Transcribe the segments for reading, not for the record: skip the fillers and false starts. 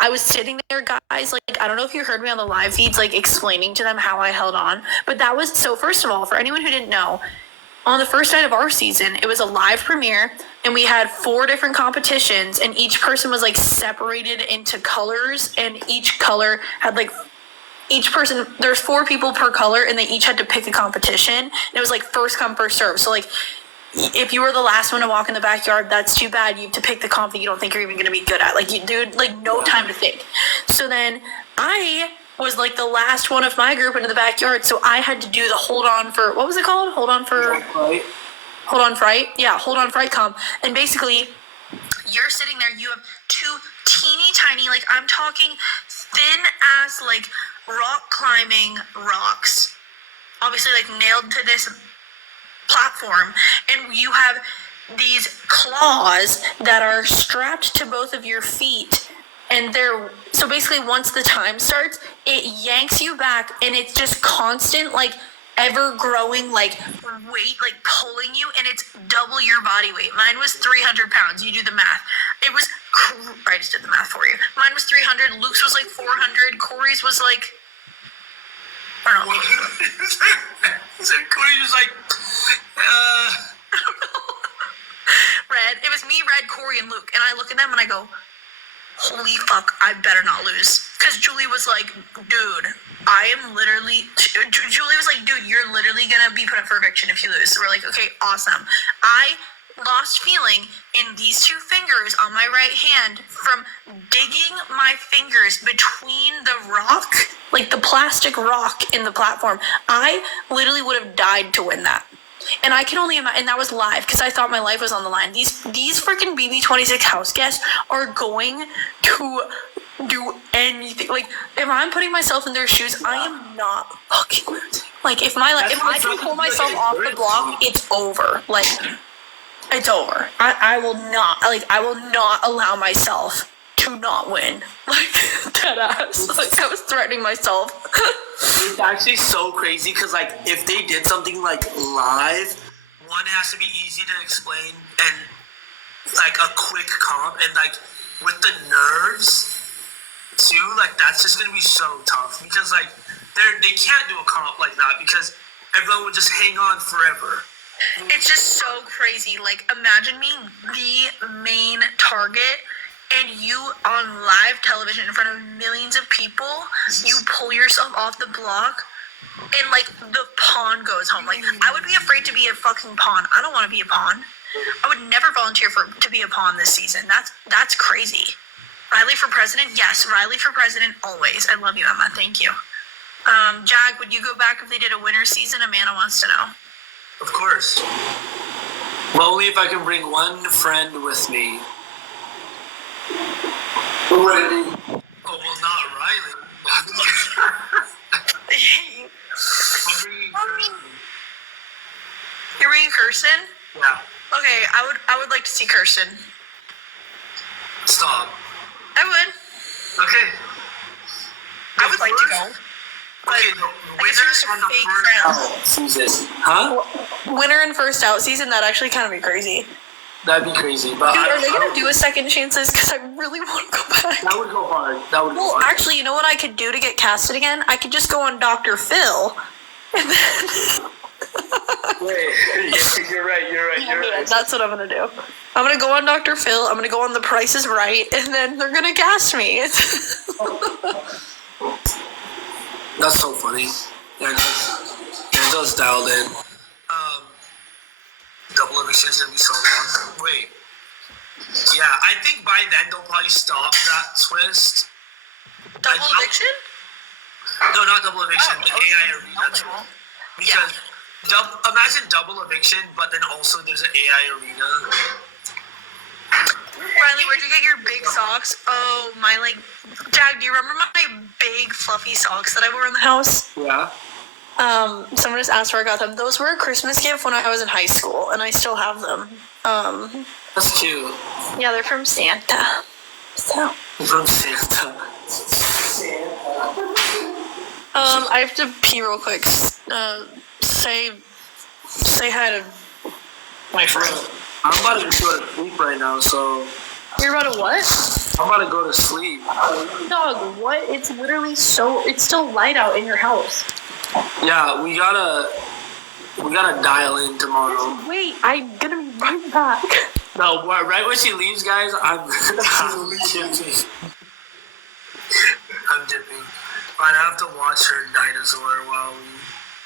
I was sitting there, guys, like, I don't know if you heard me on the live feeds, like, explaining to them how I held on, but that was, so first of all, for anyone who didn't know, on the first night of our season, it was a live premiere, and we had 4 different competitions, and each person was, like, separated into colors, and each color had, like, each person, there's 4 people per color, and they each had to pick a competition, and it was, like, first come, first serve, so, like, if you were the last one to walk in the backyard, that's too bad. You have to pick the comp that you don't think you're even going to be good at. Like, dude, like, no time to think. So then I was, like, the last one of my group into the backyard, so I had to do the hold on for, what was it called? Hold on fright? Yeah, hold on fright comp. And basically, you're sitting there, you have 2 teeny tiny, like, I'm talking thin-ass, like, rock climbing rocks. Obviously, like, nailed to this platform, and you have these claws that are strapped to both of your feet, and they're, so basically once the time starts, it yanks you back, and it's just constant, like, ever growing, like, weight, like, pulling you, and it's double your body weight. Mine was 300 pounds. You do the math. It was, I just did the math for you. Mine was 300. Luke's was like 400. Corey's was like, I don't know. So Corey was like, Red. It was me, Red, Corey, and Luke. And I look at them and I go, holy fuck, I better not lose. Because Julie was like, dude, I am literally, Julie was like, dude, you're literally going to be put up for eviction if you lose. So we're like, okay, awesome. I lost feeling in these 2 fingers on my right hand from digging my fingers between the rock, like the plastic rock in the platform. I literally would have died to win that. And I can only imagine, and that was live because I thought my life was on the line. These freaking BB26 house guests are going to do anything. Like, if I'm putting myself in their shoes, I am not fucking losing. Like, if I can pull myself off the block, it's over. Like, it's over. I will not allow myself to not win. Like, dead ass. Like, I was threatening myself. It's actually so crazy because, like, if they did something like live, one has to be easy to explain and like a quick comp, and like with the nerves too, like that's just gonna be so tough because like they can't do a comp like that because everyone would just hang on forever. It's just so crazy. Like, imagine being the main target and you on live television in front of millions of people, you pull yourself off the block and, like, the pawn goes home. Like, I would be afraid to be a fucking pawn. I don't want to be a pawn. I would never volunteer to be a pawn this season. That's crazy. Reilly for president? Yes, Reilly for president always. I love you, Emma. Thank you. Jag, would you go back if they did a winter season? Amanda wants to know. Of course. But only if I can bring one friend with me. Reilly. Oh, well, not Reilly. You're bringing Kirsten? Yeah. Okay, I would like to see Kirsten. Stop. I would. Okay. I would like to go. Okay, the winner and the first out season. Huh? Winner and first out season, that'd actually kind of be crazy. That'd be crazy. But dude, are they going to do a second chances? Because I really want to go back. That would go hard. Well, actually, you know what I could do to get casted again? I could just go on Dr. Phil. And then... Wait, you're right. That's what I'm going to do. I'm going to go on Dr. Phil. I'm going to go on The Price is Right. And then they're going to cast me. That's so funny. Angela's dialed in. Double Eviction is gonna be so long. Wait. Yeah, I think by then they'll probably stop that twist. Double Eviction? No, not Double Eviction. The AI Arena twist. Because imagine Double Eviction, but then also there's an AI Arena. Reilly, where'd you get your big socks? Oh, my, like... Jag, do you remember my big fluffy socks that I wore in the house? Yeah. Someone just asked where I got them. Those were a Christmas gift when I was in high school, and I still have them. That's cute. Yeah, they're from Santa. So. From Santa. I have to pee real quick. Say hi to my friend. I'm about to go to sleep right now, so... You're about to what? I'm about to go to sleep. Dog, what? It's literally it's still light out in your house. Yeah, we gotta dial in tomorrow. Wait, I'm gonna be right back. No, right when she leaves, guys, I'm dipping. I'm dipping. I'd have to watch her dinosaur while we...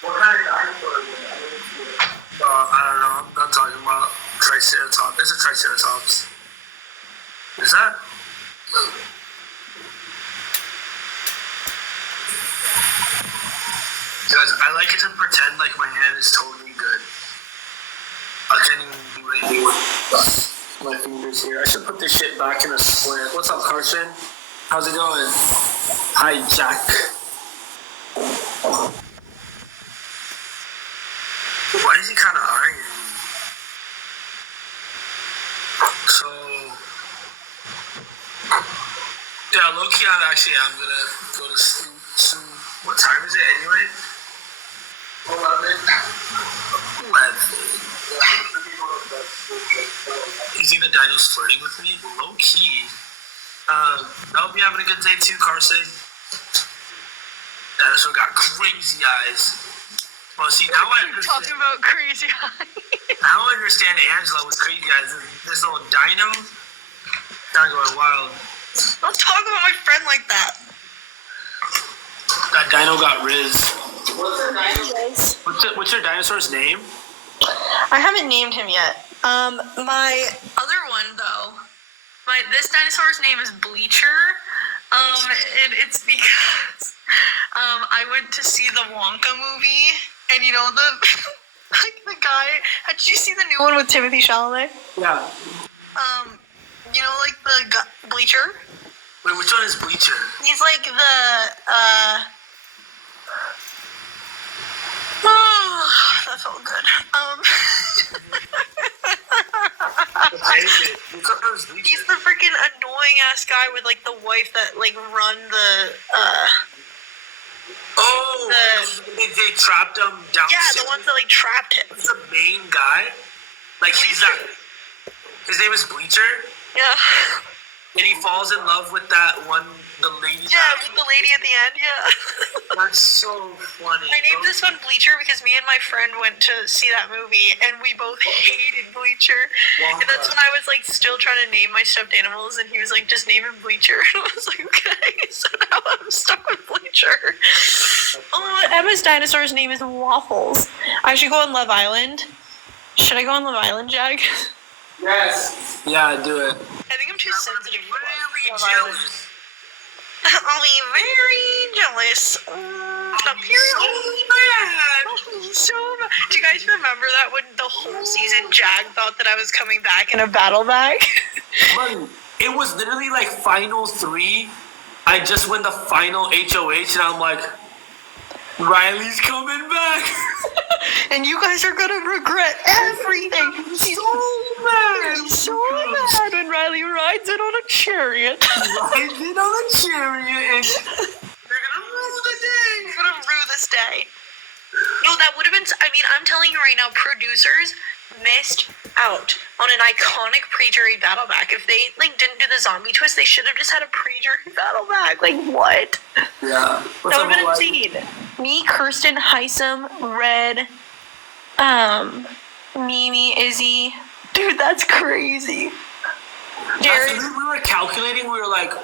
What kind of dinosaur is it? I don't know. I'm talking about Triceratops. It's a Triceratops. Is that? Guys, I like it to pretend like my hand is totally good. I can't even do anything with my fingers here. I should put this shit back in a square. What's up, Carson? How's it going? Hi, Jack. Why is he kind of eyeing me? So, yeah, low-key, I'm gonna go to sleep soon. What time is it anyway? 11. You think the dino's flirting with me? Low-key. I hope you're having a good day too, Carson. Dinosaur got crazy eyes. Well, see, now I understand. Talking about crazy eyes. Now I understand Angela with crazy eyes. This little dino, kind of going wild. Don't talk about my friend like that. That dino got Riz. What's your dinosaur's name? I haven't named him yet. My other one though, this dinosaur's name is Bleacher. And it's because I went to see the Wonka movie, and you know the guy. Did you see the new one with Timothy Chalamet? Yeah. You know, like the Bleacher. Wait, which one is Bleacher? He's like the Oh, that felt good. He's the freaking annoying ass guy with like the wife that like run the they trapped him down. Yeah, the ones that like trapped him. It's the main guy. Like he's that. His name is Bleacher. Yeah. And he falls in love with that one, the lady. Yeah, with the lady at the end, yeah. That's so funny. I named this one Bleacher because me and my friend went to see that movie and we both hated Bleacher. Wonka. And that's when I was like still trying to name my stuffed animals and he was like, just name him Bleacher. And I was like, okay. So now I'm stuck with Bleacher. Oh, Emma's dinosaur's name is Waffles. I should go on Love Island. Should I go on Love Island, Jag? Yes. Yeah, do it. I think I'm too sensitive. Really jealous. I'll be very jealous. I'm so mad. Do you guys remember that when the whole season Jag thought that I was coming back in a battle bag? Man, it was literally like final 3. I just won the final HOH and I'm like, Reilly's coming back. And you guys are gonna regret everything. He's so mad. He's so mad when Reilly rides it on a chariot. Rides it on a chariot and they're gonna rue the day. They're gonna rue this day. No, that would have been. I mean, I'm telling you right now, producers missed out on an iconic pre-jury battle back. If they like didn't do the zombie twist, they should have just had a pre-jury battle back. Like what? Yeah. That would have been insane. Me, Kirsten, Heisem, Red, Mimi, Izzy. Dude, that's crazy. Jared. We were calculating. We were like,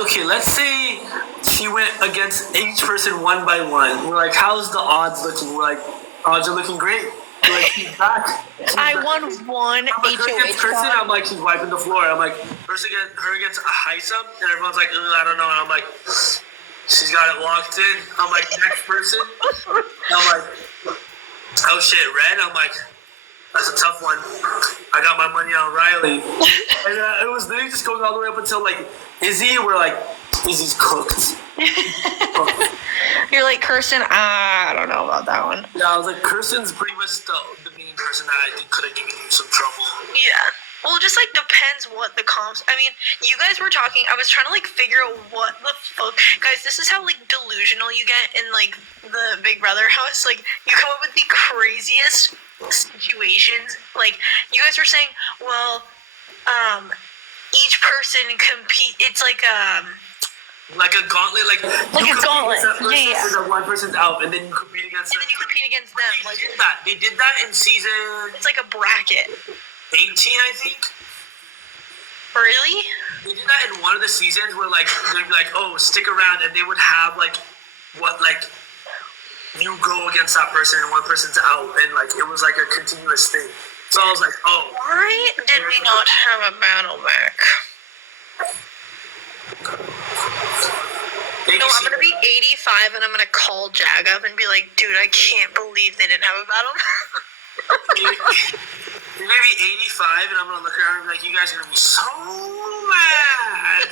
okay, let's say she went against each person one by one. We're like, how's the odds looking? We're like, odds are looking great. We're like, she's back. I won one HOH. Kirsten, I'm like, she's wiping the floor. I'm like, her against a Heisem, and everyone's like, I don't know. And I'm like, she's got it locked in. I'm like, next person. And I'm like, oh shit, Red. I'm like, that's a tough one. I got my money on Reilly. And it was literally just going all the way up until like Izzy. We're like, Izzy's cooked. You're like, Kirsten, I don't know about that one. Yeah, I was like, Kirsten's pretty much the main person that I think could have given you some trouble. Yeah. Well, it just like depends what the comps. I mean, you guys were talking. I was trying to like figure out what the fuck, guys. This is how like delusional you get in like the Big Brother house. Like you come up with the craziest situations. Like you guys were saying, well, each person compete. It's like a gauntlet, like a gauntlet. Yeah. So that one person's out, and then you compete against them. And then you compete against them. They did that in season. It's like a bracket. 18, I think. Really? They did that in one of the seasons where like they'd be like, oh, stick around, and they would have like you go against that person and one person's out, and like it was like a continuous thing. So I was like, oh. Why did we not have a battle back? No, I'm gonna be 85 and I'm gonna call Jag up and be like, dude, I can't believe they didn't have a battle back. You're gonna be 85 and I'm gonna look around and be like, you guys are gonna be so mad.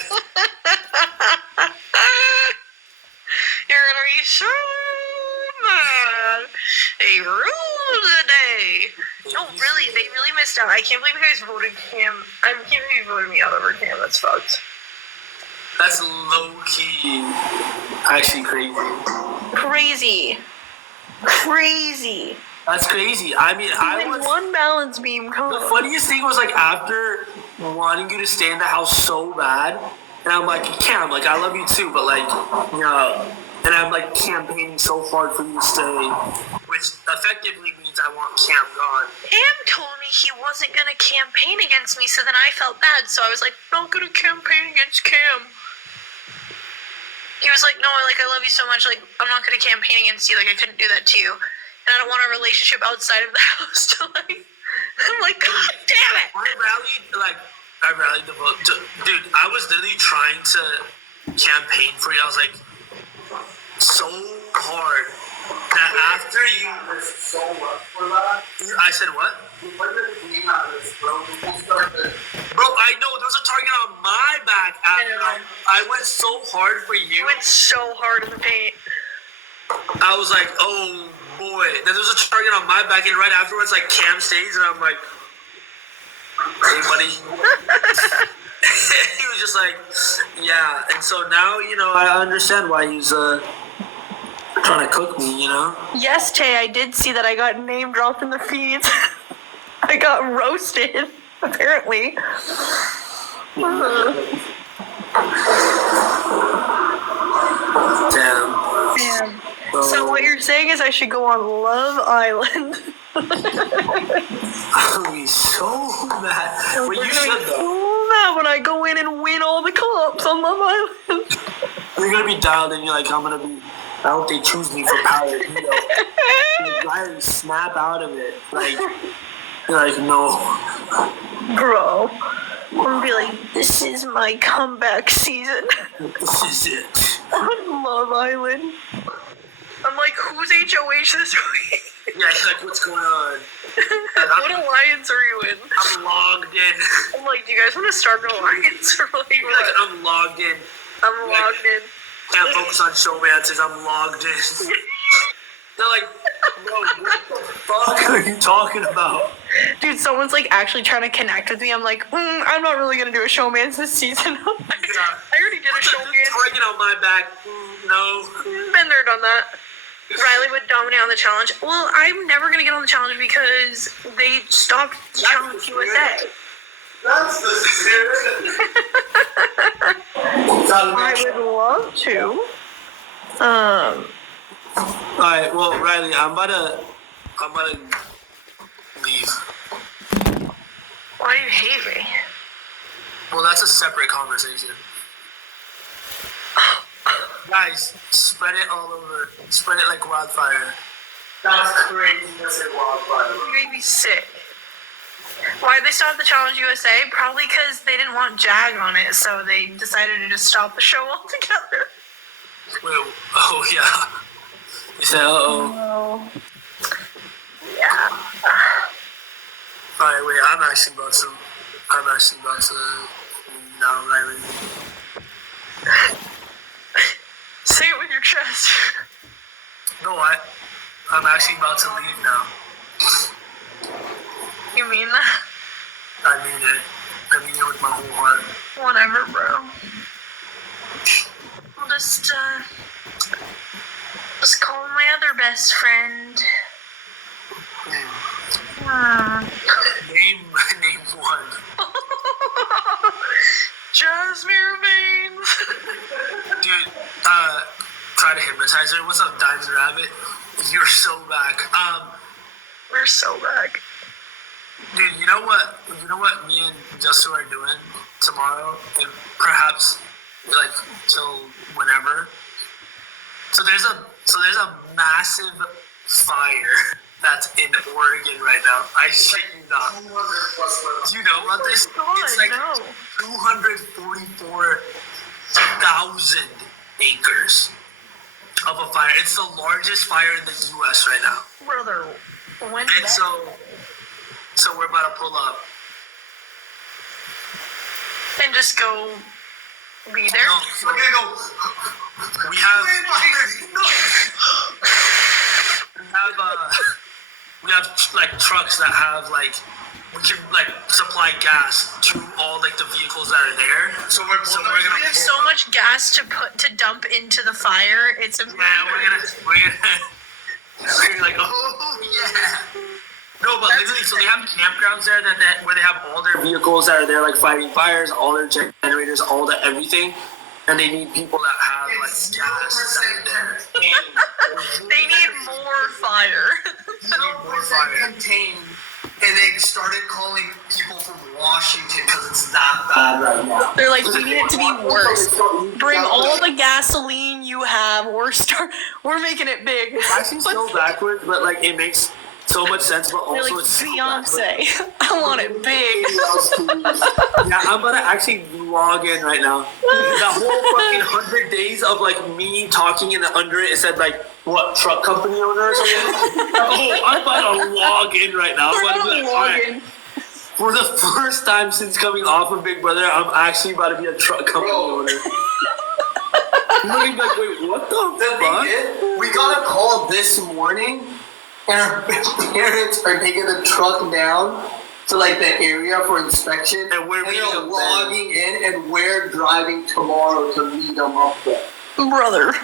You're gonna be so mad. They ruled the day. No, really, they really missed out. I can't believe you guys voted Cam. I can't believe you voted me out over Cam. That's fucked. That's low-key actually crazy. Crazy. That's crazy. I mean, I was... one balance beam come. The funniest thing was, like, after wanting you to stay in the house so bad, and I'm like, Cam, like, I love you too, but, like, you know... And I'm, like, campaigning so hard for you to stay, which effectively means I want Cam gone. Cam told me he wasn't going to campaign against me, so then I felt bad, so I was like, not going to campaign against Cam. He was like, no, like, I love you so much, like, I'm not going to campaign against you, like, I couldn't do that to you. And I don't want a relationship outside of the house to, like, I'm like, God damn it! I rallied the vote. Dude, I was literally trying to campaign for you. I was like, so hard that after you... So much for that? I said what? Bro, I know, there was a target on my back after I went so hard for you. You went so hard in the paint. I was like, oh boy. Then there was a target on my back, and right afterwards, like, Cam stays, and I'm like, hey, buddy. He was just like, yeah. And so now, you know, I understand why he's trying to cook me, you know? Yes, Tay, I did see that I got name dropped in the feeds. I got roasted, apparently. Damn. So what you're saying is I should go on Love Island. I'll be so mad. Well, you should, though. So mad when I go in and win all the co-ops on Love Island. You're gonna be dialed in. You're like, I'm gonna be. I hope they choose me for power. You know, like, snap out of it. Like, you're like, no. Bro, I'm gonna be like, this is my comeback season. This is it. On Love Island. I'm like, who's HOH this week? Yeah, it's like, what's going on? What alliance are you in? I'm logged in. I'm like, do you guys want to start an alliance? Or like, like, I'm logged in. I'm logged in. Can't focus on showmances. I'm logged in. They're like, bro, what the fuck are you talking about? Dude, someone's like actually trying to connect with me. I'm like, I'm not really gonna do a showman's this season. I already did a showman's. Target on my back. No. Been there, done that. Riley would dominate on the challenge. Well, I'm never gonna get on the challenge because they stopped Challenge USA. That's the spirit. I would love to. Alright, well, Reilly, I'm about to leave. Why do you hate me? Well, that's a separate conversation. Guys, spread it all over. Spread it like wildfire. That's crazy. That's like wildfire. You made me sick. Why did they stop the Challenge USA? Probably because they didn't want Jag on it, so they decided to just stop the show altogether. Wait, oh yeah. You said, uh-oh. Yeah. Alright, wait, I'm actually about to leave now, Reilly. Say it with your chest. You know what? I'm actually about to leave now. You mean that? I mean it. I mean it with my whole heart. Whatever, bro. I'll just call my other best friend. Name one. smear veins. Dude, try to hypnotize her. What's up, Diamond Rabbit? You're so back. We're so back. Dude, you know what? You know what me and Justin are doing tomorrow, and perhaps like till whenever. So there's a massive fire that's in Oregon right now. I shit you not. Do you know about this? It's like 244,000 acres of a fire. It's the largest fire in the U.S. right now. Brother, when And so we're about to pull up. and just go be there. No, so we're gonna go. We have like trucks that have like we can like supply gas to all like the vehicles that are there. So we're gonna We have so much gas to dump into the fire. It's amazing. we're gonna like, oh yeah. No, but literally, so they have campgrounds there where they have all their vehicles that are there, like fighting fires, all their generators, all the everything, and they need people that have like gas that are there. They need more fire. Contained, and they started calling people from Washington because it's that bad right now. They're like, we need it to be worse. Bring all the gasoline you have. We're making it big. I seem so backwards, but like it makes so much sense, but They're also like, it's so Beyonce, I want it big. Yeah, I'm about to actually log in right now. The whole fucking 100 days of like me talking, and under it said like what truck company owner or something. Oh, I'm about to log in right now. I'm about to be like, all right. For the first time since coming off of Big Brother, I'm actually about to be a truck company owner. I'm looking like, wait, what the fuck? We got a call this morning, and our parents are taking the truck down to like the area for inspection, And we're meeting they're them logging in, and we're driving tomorrow to meet them up there. Brother,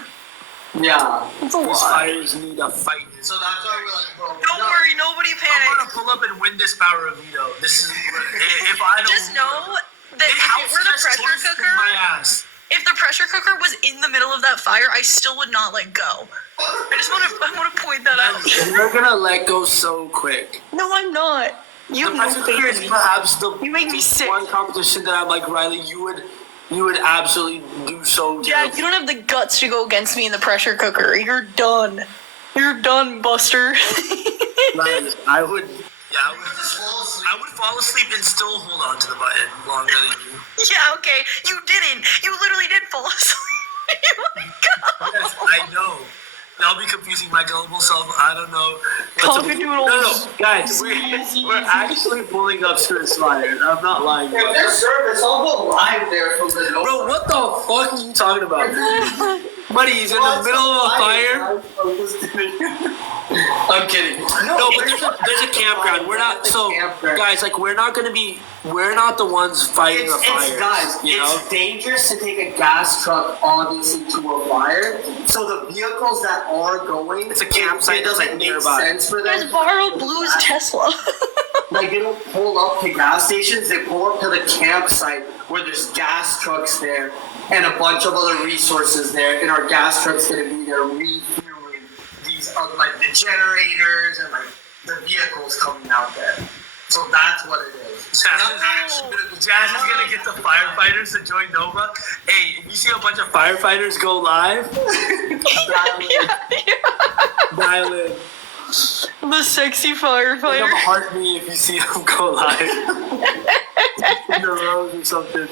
Yeah. it's a These lot. fires need a fight. So that's why we're like, bro. Don't worry, nobody I'm panic. gonna pull up and win this power of veto. This is if I don't Just know that It if it were the pressure cooker, my ass. if the pressure cooker was in the middle of that fire, I still would not let go. I want to point that out. You're gonna let go so quick. No, I'm not. You The know pressure cooker is me. perhaps the You make me sick. one competition that I'm like, Reilly, you would absolutely do so Yeah, terrible. you don't have the guts to go against me in the pressure cooker. You're done. You're done, Buster. Reilly, I would fall asleep and still hold on to the button longer than you. Yeah, okay. You didn't. You literally did fall asleep. Oh my God. Yes, I know. I'll be confusing my gullible self. I don't know. Coffee doodles. No, guys, we're actually pulling up to this fire. I'm not lying. If there's service, I'll go live there from the Bro, what the fuck are you talking about? Buddy, he's in the middle of a fire. I'm kidding. No, but there's a campground. We're not guys, like we're not the ones fighting the fire. Guys, you know? it's dangerous to take a gas truck obviously to a fire. So the vehicles that are going, It's a campsite it doesn't that's, like, make nearby. sense for them. There's borrowed Blue's Tesla. Like they don't pull up to gas stations, they pull up to the campsite where there's gas trucks there and a bunch of other resources there, and our gas truck's gonna be there refueling these like the generators and like the vehicles coming out there. So that's what it is. Jazz is gonna get the firefighters to join Nova. Hey, if you see a bunch of firefighters go live, dial in. The sexy Like firefighter. a heart me if you see them go live in the road or something.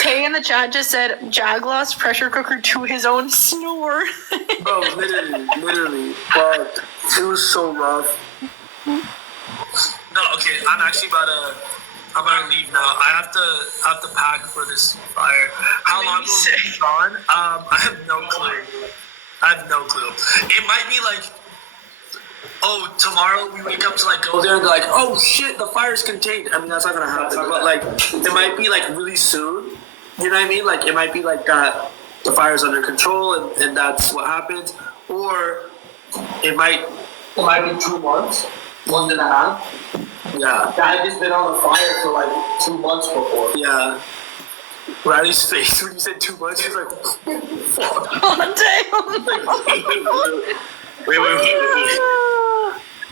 Tay in the chat just said, Jag lost pressure cooker to his own snore. Bro, literally, fuck. It was so rough. No, okay, I'm actually about to leave now. I have to pack for this fire. How long will it be gone? I have no clue. It might be like, oh, tomorrow we wake up to like go there and they're like, oh shit, the fire's contained. I mean, that's not gonna happen, but like, it might be like really soon. You know what I mean? Like, it might be like that. The fire's under control, and that's what happens. Or it might It might be 2 months, 1.5. Yeah. That has been on the fire for like 2 months before. Yeah. Riley's face when you said too much, he's like, fuck. Oh, damn. Wait.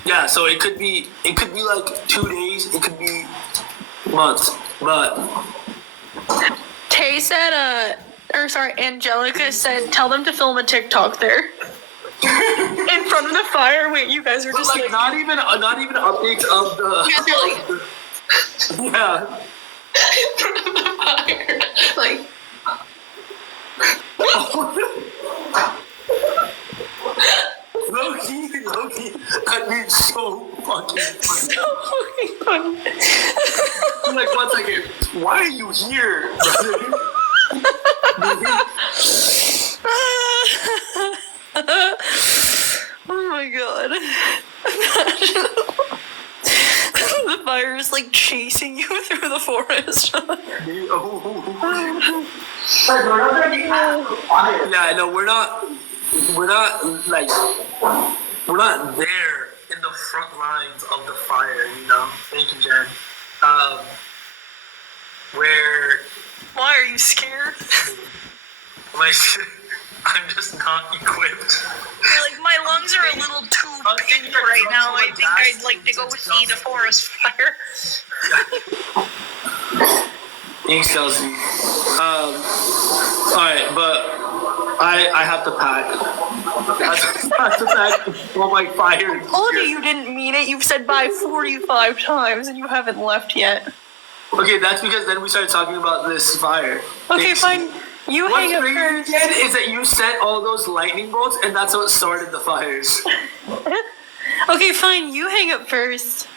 Yeah, so it could be like 2 days, it could be months, but Tay said, Angelica said, tell them to film a TikTok there. In front of the fire. Wait, you guys are just like not even updates of the. Yeah, they're like. Yeah. In front of the fire, like. Low-key, that'd be so fucking funny. So fucking funny. Like, 1 second, why are you here, brother? Oh my god. The fire is like chasing you through the forest. Yeah, no, we're not there in the front lines of the fire, you know? Thank you, Jen. Where Why are you scared? I'm just not equipped. You're like, my lungs are a little too pink right now. I think I'd like to go see the forest fire. Thanks, Chelsea. Alright, but I have to pack. I have to pack. Oh my fire. I told you didn't mean it. You've said bye 45 times and you haven't left yet. Okay, that's because then we started talking about this fire. Okay, fine. You hang up What's first. crazy again is that you sent all those lightning bolts and that's what started the fires. Okay, fine. You hang up first.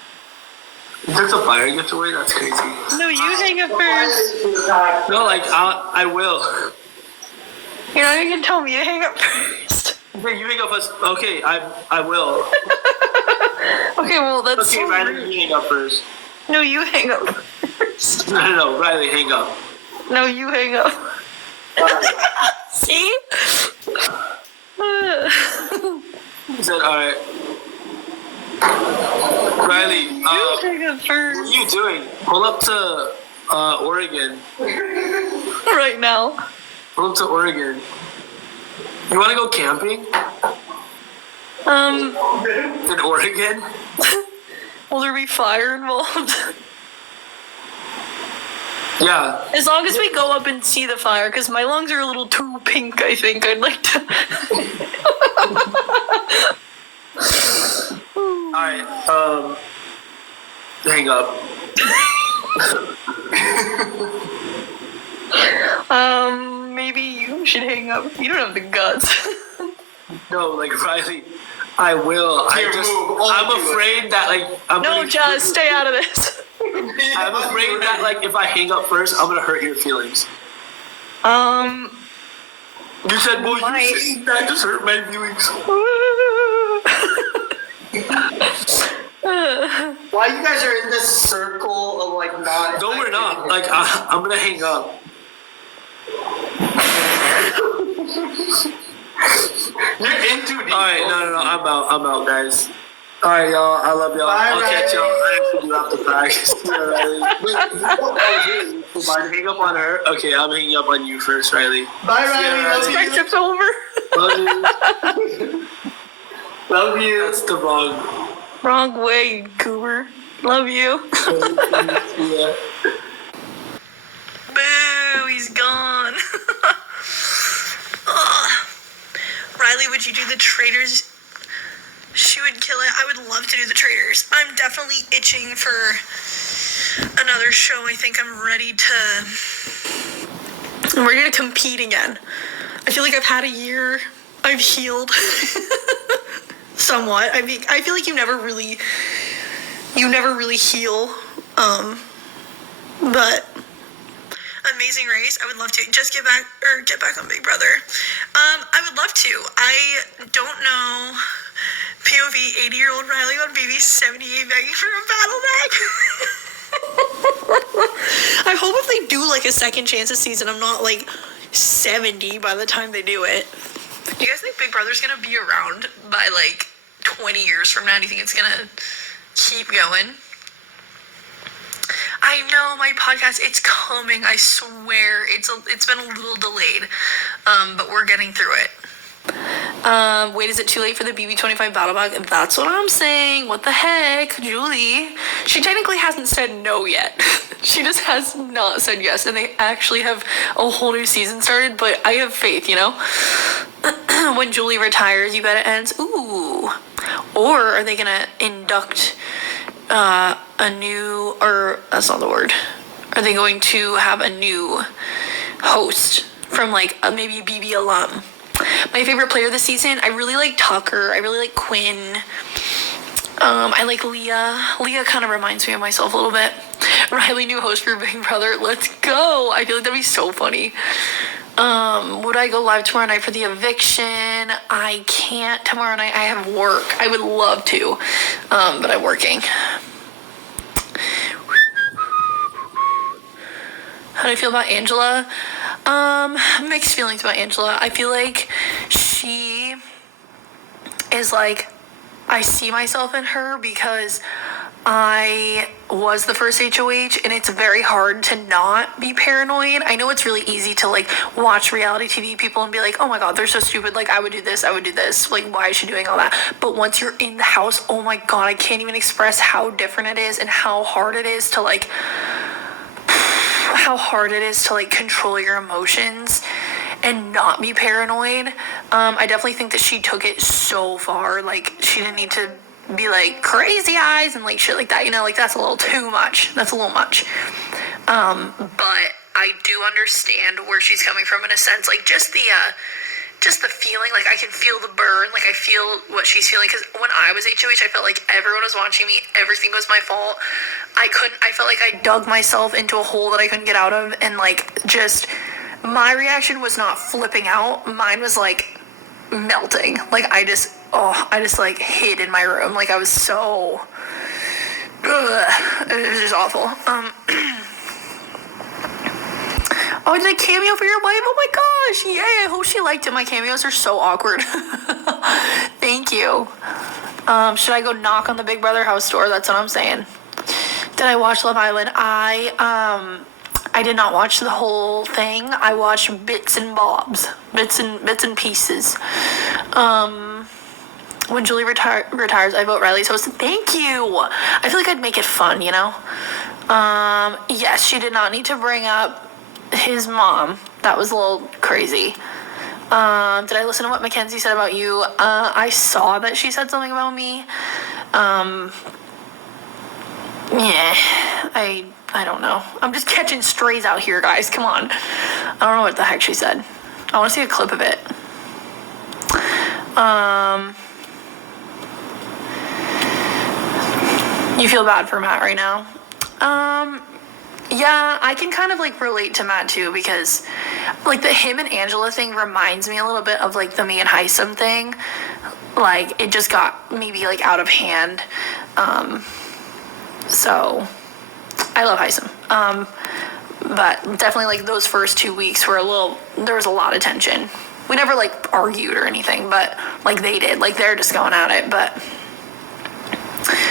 There's a fire you have to wait? That's crazy. No, you hang up first. No, like, I will. You're not even gonna tell me to hang up first. Okay, you hang up first. Okay, I will. Okay, well, that's Okay, so Riley, rude. you hang up first. No, you hang up first. No, Riley, hang up. No, you hang up. See? He said, alright. Riley, You hang up what first. are you doing? Pull up to Oregon. Right now. Pull up to Oregon. You want to go camping in Oregon? Will there be fire involved? Yeah. As long as we go up and see the fire, because my lungs are a little too pink, I think. I'd like to. Alright, hang up. Maybe you should hang up. You don't have the guts. No, like, Riley, I will. I'm afraid that, like, No, just stay out of this. I'm afraid that, like, if I hang up first, I'm gonna hurt your feelings. You said, well, Might. you saying that just hurt my feelings. Why you guys are in this circle of like not? No, we're not. Like, I'm gonna hang up. You're in too deep. Alright, no, I'm out, guys. Alright, y'all, I love y'all. Bye, I'll catch y'all. Riley. I have to do after practice. Hang up on her? Okay, I'm hanging up on you first, Riley. Bye, Yeah, Riley. Love you. Friendship's over. Love you. Love you. That's the wrong. Wrong way, Cooper. Love you. Yeah. Boo, he's gone. Ugh. Riley, would you do the Traitors? She would kill it. I would love to do the Traitors. I'm definitely itching for another show. I think I'm ready to... We're going to compete again. I feel like I've had a year. I've healed. Somewhat. I mean, I feel like you never really heal. But Amazing Race, I would love to just get back on Big Brother. I would love to. I don't know. POV 80-year-old Reilly on baby 78 begging for a battle back. I hope if they do like a second chance this season, I'm not like 70 by the time they do it. Do you guys think Big Brother's gonna be around by like 20 years from now? Do you think it's gonna keep going? I know my podcast. It's coming. I swear. It's been a little delayed, but we're getting through it. Wait, is it too late for the BB25 battle bag? That's what I'm saying. What the heck, Julie? She technically hasn't said no yet. She just has not said yes, and they actually have a whole new season started. But I have faith, you know. When Julie retires, you bet it ends. Ooh. Or are they gonna induct a new, or that's not the word. Are they going to have a new host from like maybe a BB alum? My favorite player this season, I really like Tucker. I really like Quinn. I like Leah. Leah kind of reminds me of myself a little bit. Reilly, new host for Big Brother. Let's go. I feel like that'd be so funny. Would I go live tomorrow night for the eviction? I can't tomorrow night. I have work. I would love to, but I'm working. How do I feel about Angela? Mixed feelings about Angela. I feel like she is like, I see myself in her because I was the first HOH, and it's very hard to not be paranoid. I know it's really easy to like watch reality TV people and be like, oh my god, they're so stupid, like I would do this, like why is she doing all that? But once you're in the house, oh my god, I can't even express how different it is and how hard it is to like control your emotions and not be paranoid. I definitely think that she took it so far. Like, she didn't need to be like crazy eyes and like shit like that, you know, like that's a little too much. That's a little much. But I do understand where she's coming from in a sense, like just the feeling, like I can feel the burn, like I feel what she's feeling, because when I was HOH, I felt like everyone was watching me, everything was my fault. I felt like I dug myself into a hole that I couldn't get out of, and like just, my reaction was not flipping out, mine was like melting, like I just like hid in my room, like I was so, it was just awful. Oh, did I cameo for your wife? Oh my gosh, yay, I hope she liked it. My cameos are so awkward. Thank you. Should I go knock on the Big Brother house door? That's what I'm saying. Did I watch Love Island? I did not watch the whole thing. I watched bits and bobs, bits and pieces. When Julie retires, I vote Reilly's host. Thank you. I feel like I'd make it fun, you know? Yes, she did not need to bring up his mom. That was a little crazy. Did I listen to what Mackenzie said about you? I saw that she said something about me. Yeah, I don't know. I'm just catching strays out here, guys. Come on. I don't know what the heck she said. I want to see a clip of it. You feel bad for Matt right now? Yeah, I can kind of like relate to Matt too, because like the him and Angela thing reminds me a little bit of like the me and Heisem thing. Like it just got maybe like out of hand. So I love Heisem. But definitely like those first 2 weeks were there was a lot of tension. We never like argued or anything, but like they did, like they're just going at it. But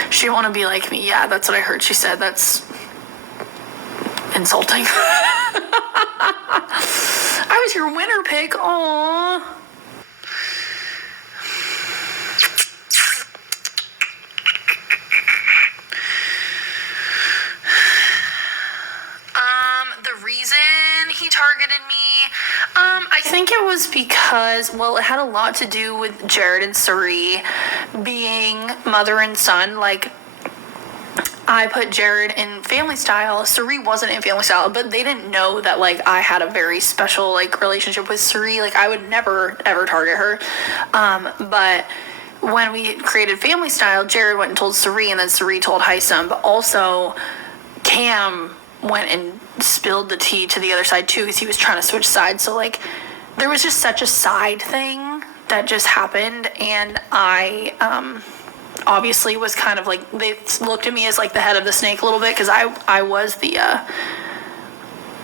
she didn't want to be like me. Yeah, that's what I heard she said. That's insulting. I was your winner pick. Aww. The reason he targeted me, I think it was because, well, it had a lot to do with Jared and Suri being mother and son. Like, I put Jared in Family Style. Suri wasn't in Family Style, but they didn't know that, like, I had a very special, like, relationship with Suri. Like, I would never, ever target her. But when we created Family Style, Jared went and told Suri, and then Suri told Heisem. But also, Cam went and spilled the tea to the other side, too, because he was trying to switch sides. So, like, there was just such a side thing that just happened, and I, obviously was kind of like, they looked at me as like the head of the snake a little bit, because I was the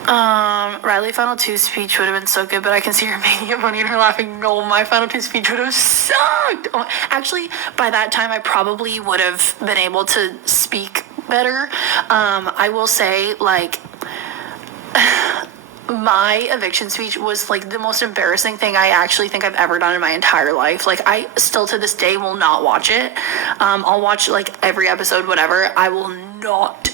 Reilly final 2 speech would have been so good, but I can see her making it funny and her laughing. No, my final 2 speech would have sucked. Oh, actually, by that time I probably would have been able to speak better. I will say, like, my eviction speech was like the most embarrassing thing I actually think I've ever done in my entire life. Like, I still to this day will not watch it. I'll watch like every episode, whatever. I will not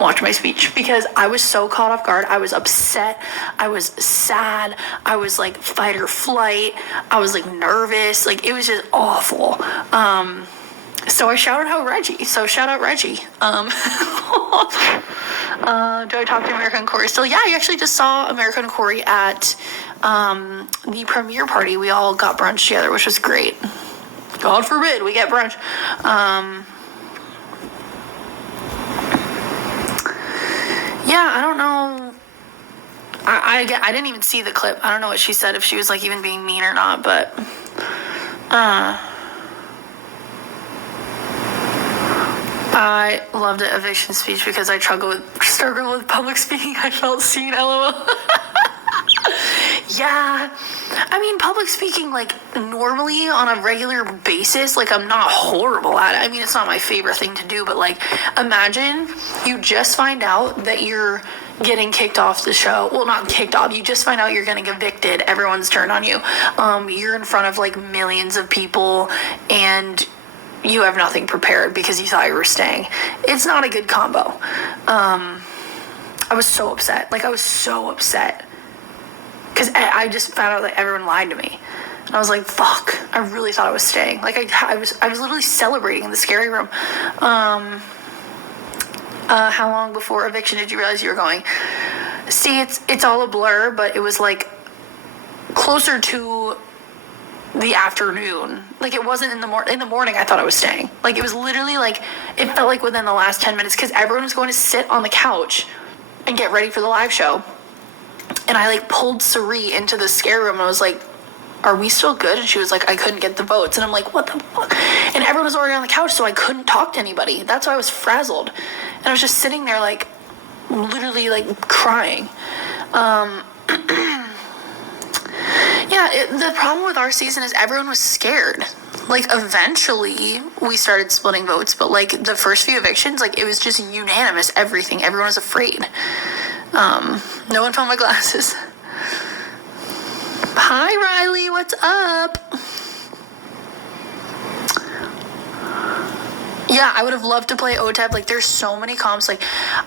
watch my speech because I was so caught off guard. I was upset. I was sad. I was like fight or flight. I was like nervous. Like, it was just awful. So I shouted out Reggie. So shout out Reggie. Do I talk to America and Corey still? Yeah, I actually just saw America and Corey at the premiere party. We all got brunch together, which was great. God forbid we get brunch. Yeah, I don't know. I didn't even see the clip. I don't know what she said, if she was like even being mean or not, but I loved the eviction speech because I struggle with public speaking. I felt seen, lol. Yeah, I mean, public speaking, like, normally on a regular basis, like, I'm not horrible at it. I mean, it's not my favorite thing to do, but, like, imagine you just find out that you're getting kicked off the show. Well, not kicked off. You just find out you're getting evicted. Everyone's turned on you. You're in front of, like, millions of people, and you have nothing prepared because you thought you were staying. It's not a good combo. I was so upset. Like, I was so upset. Because I just found out that everyone lied to me. And I was like, fuck, I really thought I was staying. Like, I was literally celebrating in the scary room. How long before eviction did you realize you were going? See, it's all a blur, but it was, like, closer to the afternoon. Like, it wasn't in the morning I thought I was staying. Like, it was literally, like, it felt like within the last 10 minutes, because everyone was going to sit on the couch and get ready for the live show. And I, like, pulled Sari into the scare room, and I was like, are we still good? And she was like, I couldn't get the votes. And I'm like, what the fuck? And everyone was already on the couch, so I couldn't talk to anybody. That's why I was frazzled. And I was just sitting there, like, literally, like, crying. The problem with our season is everyone was scared. Like, eventually, we started splitting votes, but, like, the first few evictions, like, it was just unanimous, everything. Everyone was afraid. No one found my glasses. Hi, Reilly, what's up? Yeah, I would have loved to play OTEP. Like, there's so many comps. Like,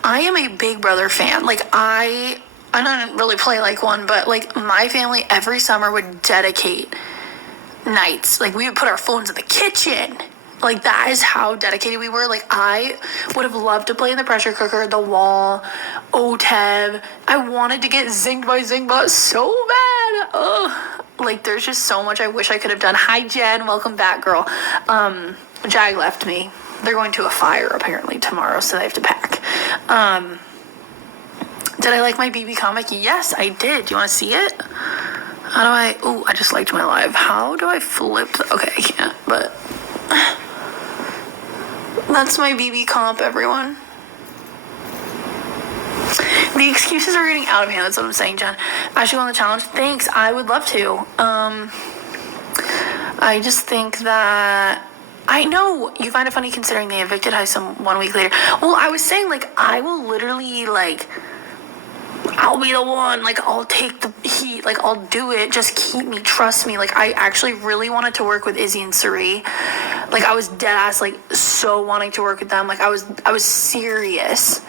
I am a Big Brother fan. Like, I don't really play like one, but, like, my family every summer would dedicate nights. Like, we would put our phones in the kitchen. Like, that is how dedicated we were. Like, I would have loved to play in the pressure cooker, the wall, OTEB. I wanted to get zinged by Zingbot so bad. Ugh. Like, there's just so much I wish I could have done. Hi, Jen. Welcome back, girl. Jag left me. They're going to a fire, apparently, tomorrow, so they have to pack. Did I like my BB comic? Yes, I did. Do you want to see it? How do I... Oh, I just liked my live. How do I flip... Okay, I can't, but... That's my BB comp, everyone. The excuses are getting out of hand. That's what I'm saying, Jen. Actually, on the challenge. Thanks. I would love to. I just think that... I know you find it funny considering they evicted Heisem 1 week later. Well, I was saying, like, I will literally, like... I'll be the one, like, I'll take the heat, like, I'll do it, just keep me, trust me. Like, I actually really wanted to work with Izzy and Sari. Like, I was dead ass, like, so wanting to work with them. Like, I was serious.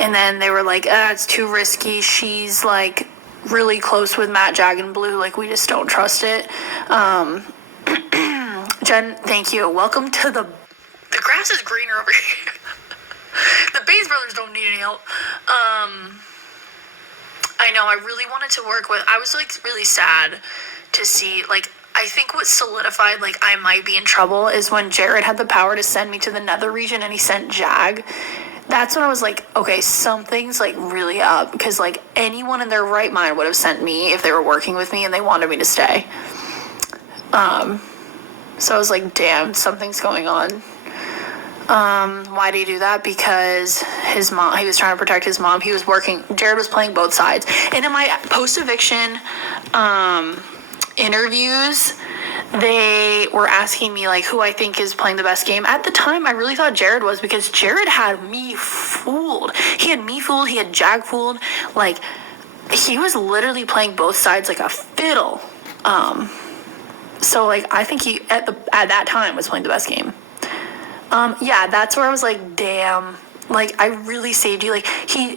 And then they were like, it's too risky. She's, like, really close with Matt, Jag, and Blue. Like, we just don't trust it. Jen, thank you. Welcome to the grass is greener over here. The Bays brothers don't need any help. I know, I really wanted to work with... I was, like, really sad to see, like... I think what solidified, like, I might be in trouble is when Jared had the power to send me to the nether region and he sent Jag. That's when I was like, okay, something's, like, really up. Because, like, anyone in their right mind would have sent me if they were working with me and they wanted me to stay. So I was like, damn, something's going on. Why did he do that? Because his mom, he was trying to protect his mom. He was working, Jared was playing both sides. And in my post-eviction interviews, they were asking me like who I think is playing the best game. At the time, I really thought Jared was, because Jared had me fooled. He had me fooled. He had Jag fooled. Like, he was literally playing both sides like a fiddle. So like I think he at that time was playing the best game. Yeah, that's where I was like, damn. Like, I really saved you. Like, he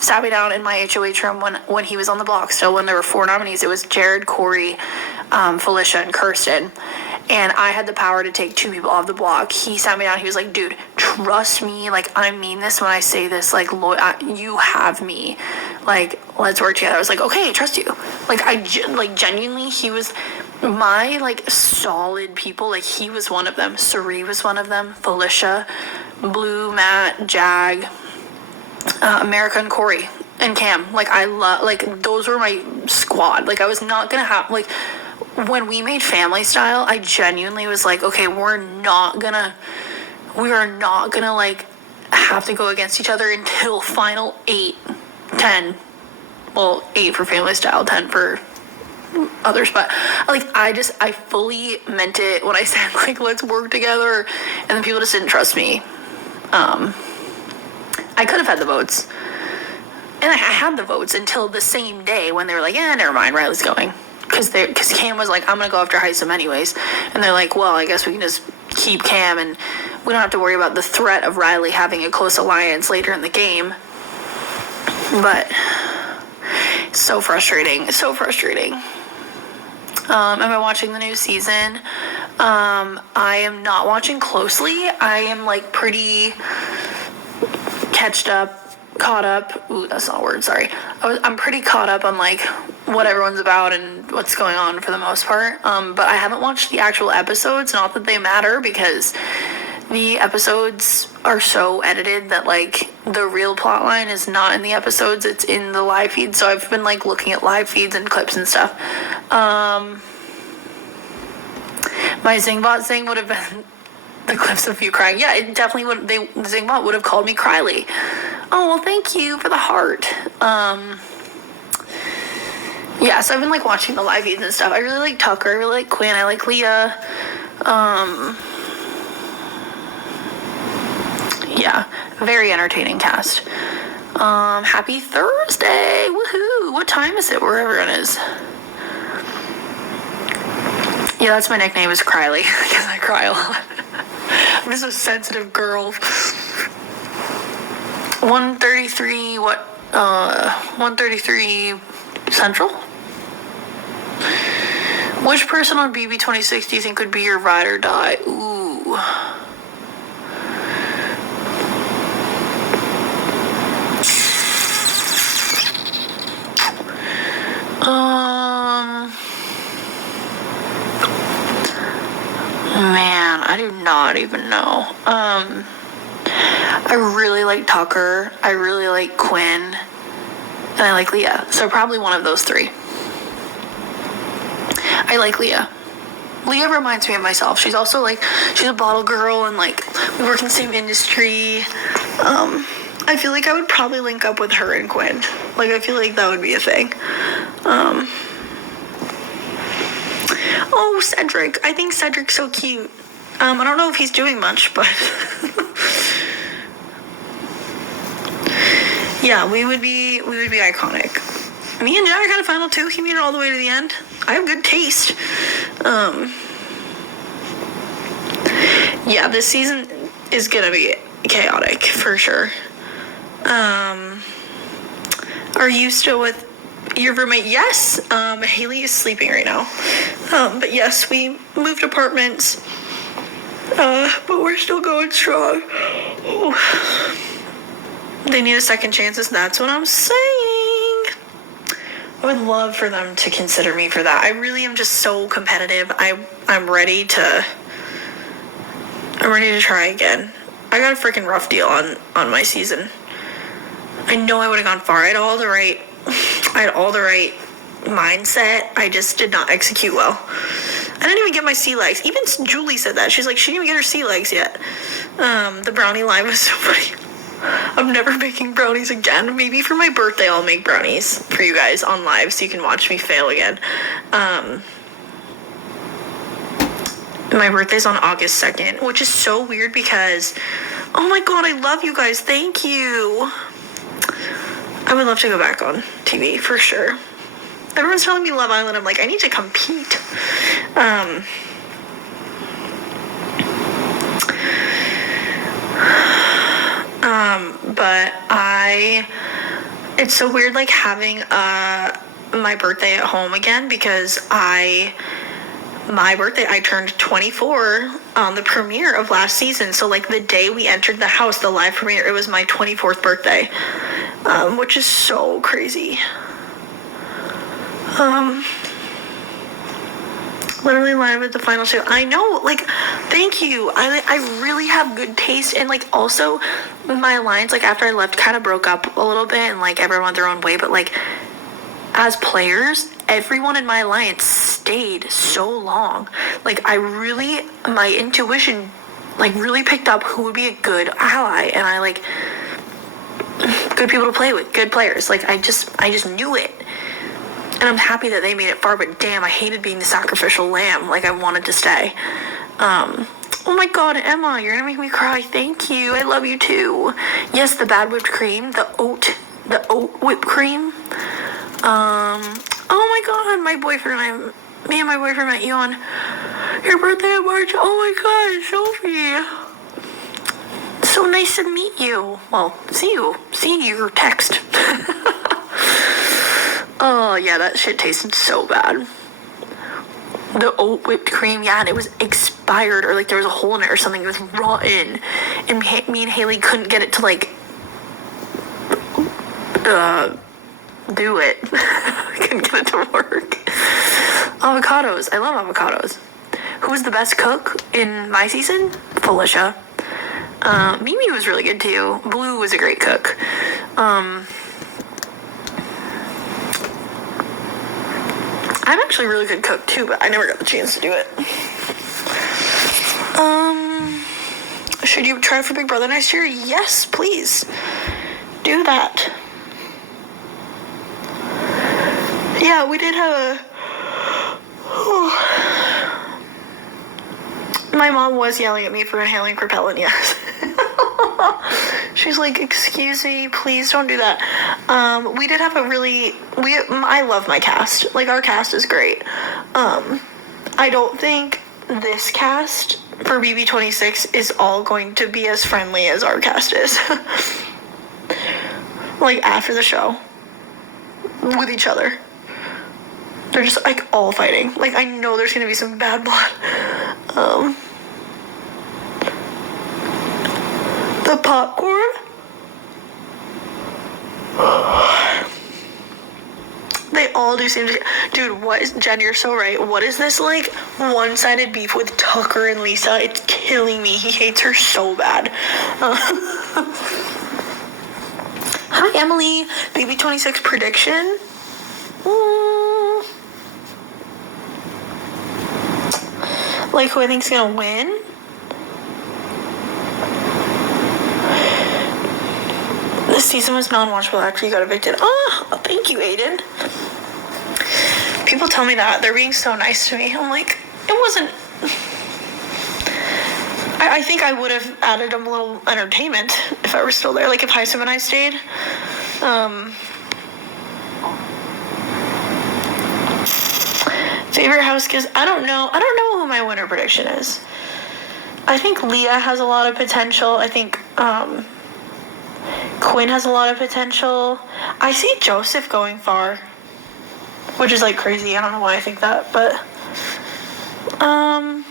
sat me down in my HOH room when he was on the block still, when there were 4 nominees. It was Jared, Corey, Felicia, and Kirsten. And I had the power to take 2 people off the block. He sat me down. He was like, dude, trust me. Like, I mean this when I say this. Like, you have me. Like, let's work together. I was like, okay, I trust you. Like, genuinely, he was my, like, solid people. Like, he was one of them. Sari was one of them. Felicia, Blue, Matt, Jag, America, and Corey, and Cam. Like, I love, like, those were my squad. Like, I was not gonna have, like, when we made Family Style, I genuinely was like, okay, we are not gonna, like, have to go against each other until final 8, 10. Well, 8 for Family Style, 10 for others, but like I fully meant it when I said like let's work together, and then people just didn't trust me. I could have had the votes, and I had the votes until the same day when they were like, yeah, never mind, Reilly's going, because Cam was like, I'm gonna go after Heisem anyways, and they're like, well, I guess we can just keep Cam and we don't have to worry about the threat of Reilly having a close alliance later in the game. But so frustrating. Am I watching the new season? I am not watching closely. I am like pretty caught up. Ooh, that's not a word, sorry. I'm pretty caught up on like what everyone's about and what's going on for the most part. But I haven't watched the actual episodes, not that they matter, because the episodes are so edited that like the real plot line is not in the episodes, it's in the live feed. So I've been like looking at live feeds and clips and stuff. My Zingbot thing would have been the clips of you crying. Yeah, it definitely would. The Zingbot would have called me Reilly. Oh, well, thank you for the heart. Yeah, so I've been like watching the live feeds and stuff. I really like Tucker. I really like Quinn. I like Leah. Yeah, very entertaining cast. Happy Thursday. Woohoo. What time is it where everyone is? Yeah, that's my nickname, is Reilly, because I cry a lot. I'm just a sensitive girl. 1:33, 1:33 Central? Which person on BB26 do you think would be your ride or die? Ooh. Man, I do not even know. I really like Tucker. I really like Quinn. And I like Leah. So probably one of those 3. I like Leah. Leah reminds me of myself. She's also like, she's a bottle girl and like we work in the same industry. I feel like I would probably link up with her and Quinn. Like, I feel like that would be a thing. Oh, Cedric. I think Cedric's so cute. I don't know if he's doing much, but yeah, we would be iconic. Me and Jack had a final 2. He made it all the way to the end. I have good taste. Yeah, this season is gonna be chaotic for sure. Are you still with your roommate? Yes. Haley is sleeping right now. But yes, we moved apartments. But we're still going strong. Ooh. They need a second chances. That's what I'm saying. I would love for them to consider me for that. I really am just so competitive. I'm ready to try again. I got a freaking rough deal on my season. I know I would have gone far. I had all the right mindset. I just did not execute well. I didn't even get my sea legs. Even Julie said that. She's like, she didn't even get her sea legs yet. The brownie live was so funny. I'm never making brownies again. Maybe for my birthday I'll make brownies for you guys on live so you can watch me fail again. My birthday's on August 2nd, which is so weird because, oh my god, I love you guys. Thank you. I would love to go back on TV for sure. Everyone's telling me Love Island. I'm like, I need to compete. But it's so weird, like, having my birthday at home again, because my birthday, I turned 24 on the premiere of last season. So, like, the day we entered the house, the live premiere, it was my 24th birthday, which is so crazy. Literally live at the final show. I know, like, thank you. I really have good taste. And, like, also, my alliance, like, after I left, kind of broke up a little bit, and, like, everyone went their own way. But, like, as players, everyone in my alliance stayed so long. Like, my intuition, like, really picked up who would be a good ally. And I, like, good people to play with, good players. Like, I just knew it. And I'm happy that they made it far, but damn, I hated being the sacrificial lamb. Like, I wanted to stay. Oh my god, Emma, you're gonna make me cry. Thank you. I love you too. Yes, the bad whipped cream, the oat whipped cream. Oh my god, me and my boyfriend met you on your birthday in March. Oh my god, Sophie. So nice to meet you. Well, see your text. Oh, yeah, that shit tasted so bad. The oat whipped cream, yeah, and it was expired, or, like, there was a hole in it or something. It was rotten. And me and Haley couldn't get it to, like, do it. Couldn't get it to work. Avocados. I love avocados. Who was the best cook in my season? Felicia. Mimi was really good, too. Blue was a great cook. I'm actually a really good cook too, but I never got the chance to do it. Should you try for Big Brother next year? Yes, please. Do that. Yeah, we did have my mom was yelling at me for inhaling propellant, yes. She's like, excuse me, please don't do that. We did have I love my cast. Like, our cast is great. I don't think this cast for BB26 is all going to be as friendly as our cast is. Like, after the show. With each other. They're just, like, all fighting. Like, I know there's gonna be some bad blood. The popcorn? They all do seem to... Dude, Jen, you're so right. What is this, like, one-sided beef with Tucker and Lisa? It's killing me. He hates her so bad. Hi, Emily. BB26 prediction? Like, who I think's gonna win? This season was non-watchable after you got evicted. Oh, thank you, Aiden. People tell me that. They're being so nice to me. I'm like, it wasn't... I think I would have added them a little entertainment if I were still there. Like, if Heisem and I stayed. Favorite house kiss? I don't know who my winner prediction is. I think Leah has a lot of potential. I think, Quinn has a lot of potential. I see Joseph going far, which is, like, crazy. I don't know why I think that, but I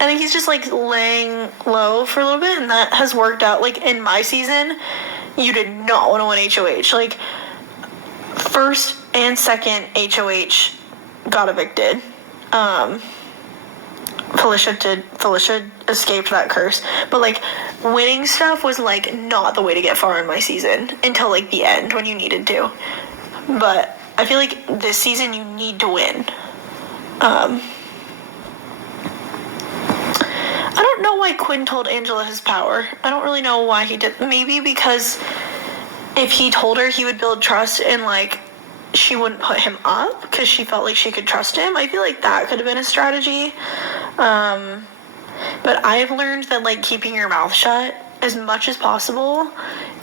think he's just, like, laying low for a little bit, and that has worked out. Like, in my season, you did not want to win HOH. Like, first and second HOH got evicted. Felicia escaped that curse, but, like, winning stuff was, like, not the way to get far in my season until, like, the end when you needed to. But I feel like this season you need to win. I don't know why Quinn told Angela his power. I don't really know why he did. Maybe because if he told her, he would build trust, and, like, she wouldn't put him up because she felt like she could trust him. I feel like that could have been a strategy. But I've learned that, like, keeping your mouth shut as much as possible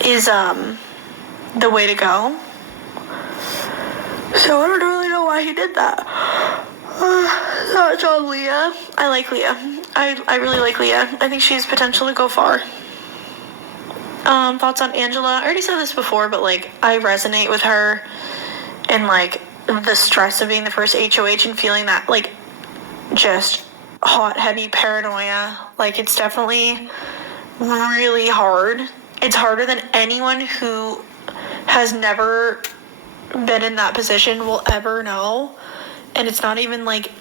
is the way to go. So I don't really know why he did that. Thoughts on Leah? I like Leah. I really like Leah. I think she has potential to go far. Thoughts on Angela? I already said this before, but, like, I resonate with her and, like, the stress of being the first HOH and feeling that, like, just hot, heavy paranoia. Like, it's definitely really hard. It's harder than anyone who has never been in that position will ever know. And it's not even, like,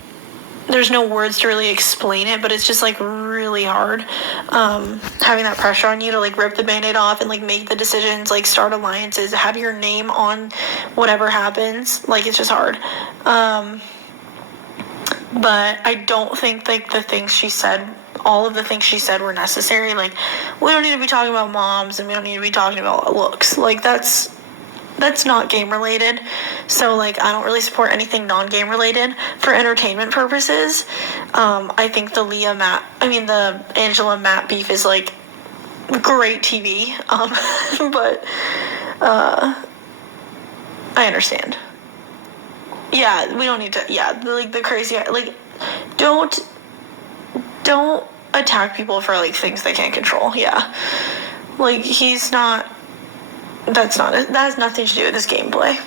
there's no words to really explain it, but it's just, like, really hard. Having that pressure on you to, like, rip the Band-Aid off and, like, make the decisions, like, start alliances, have your name on whatever happens. Like, it's just hard. But I don't think, like, the things she said, all of the things she said were necessary. Like, we don't need to be talking about moms, and we don't need to be talking about looks. Like, that's not game related. So, like, I don't really support anything non-game related for entertainment purposes. I think the Angela Matt beef is, like, great TV. But I understand. Yeah, we don't need to, the crazy, like, don't attack people for, like, things they can't control. Yeah. Like, that has nothing to do with his gameplay.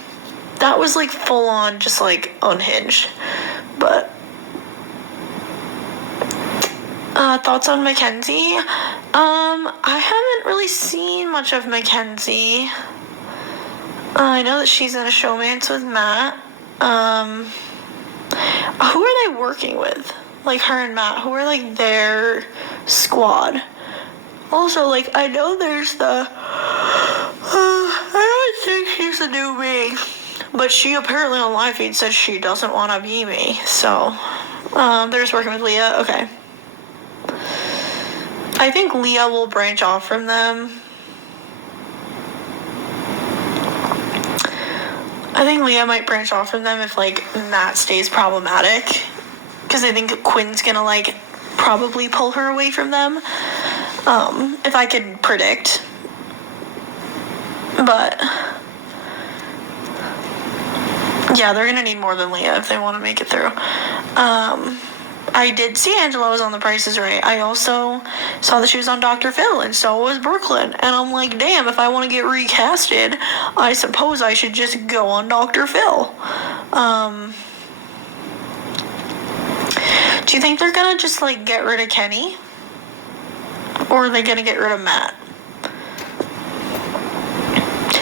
That was, like, full on, just, like, unhinged. But, thoughts on Mackenzie? I haven't really seen much of Mackenzie. I know that she's in a showmance with Matt. Who are they working with? Like, her and Matt, who are, like, their squad? Also, like, I know there's I don't think she's a new me, but she apparently on live feed said she doesn't want to be me, so, they're just working with Leah. Okay. I think Leah will branch off from them. I think Leah might branch off from them if, like, Matt stays problematic. Because I think Quinn's gonna, like, probably pull her away from them. If I could predict. But, yeah, they're gonna need more than Leah if they want to make it through. I did see Angela was on The Price is Right. I also saw that she was on Dr. Phil, and so was Brooklyn. And I'm like, damn, if I want to get recasted, I suppose I should just go on Dr. Phil. Do you think they're gonna just, like, get rid of Kenny? Or are they gonna get rid of Matt?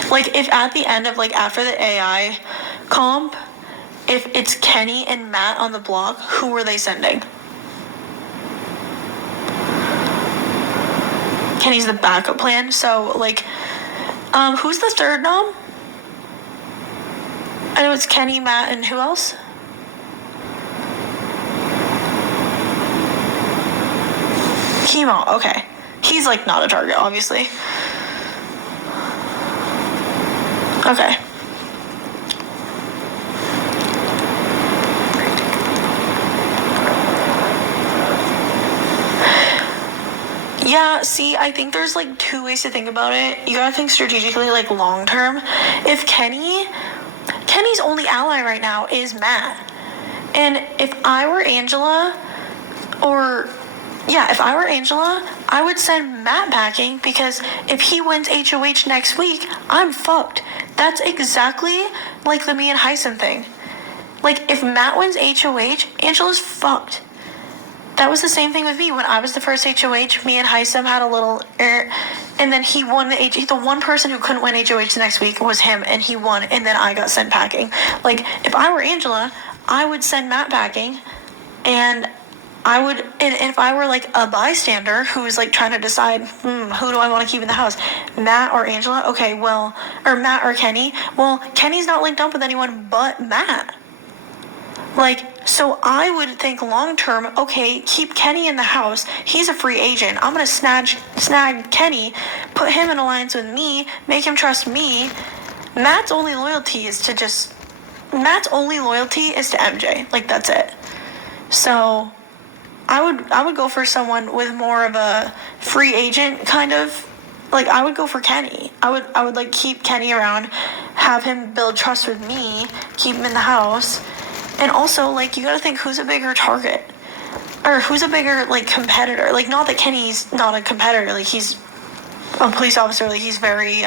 Like, if at the end of, like, after the AI comp, if it's Kenny and Matt on the block, who are they sending? Kenny's the backup plan, so, like, who's the third nom? I know it's Kenny, Matt, and who else? Chemo, okay. He's, like, not a target, obviously. Okay. Yeah, see, I think there's, like, two ways to think about it. You gotta think strategically, like, long term. If Kenny's only ally right now is Matt. And if I were Angela, I would send Matt packing, because if he wins HOH next week, I'm fucked. That's exactly like the me and Hyson thing. Like, if Matt wins HOH, Angela's fucked. That was the same thing with me when I was the first HOH. Me and Hyson had a little, and then he won the HOH. The one person who couldn't win HOH next week was him, and he won, and then I got sent packing. Like, if I were Angela, I would send Matt packing, and if I were, like, a bystander who was, like, trying to decide, who do I want to keep in the house, Matt or Angela? Okay, well, or Matt or Kenny? Well, Kenny's not linked up with anyone but Matt. Like, so I would think long term, okay, keep Kenny in the house. He's a free agent. I'm going to snag Kenny, put him in alliance with me, make him trust me. Matt's only loyalty is to MJ. Like, that's it. So, I would go for someone with more of a free agent kind of. Like, I would go for Kenny. I would like keep Kenny around, have him build trust with me, keep him in the house, and also like you got to think who's a bigger target, or who's a bigger like competitor. Like, not that Kenny's not a competitor. Like, he's a police officer. Like, he's very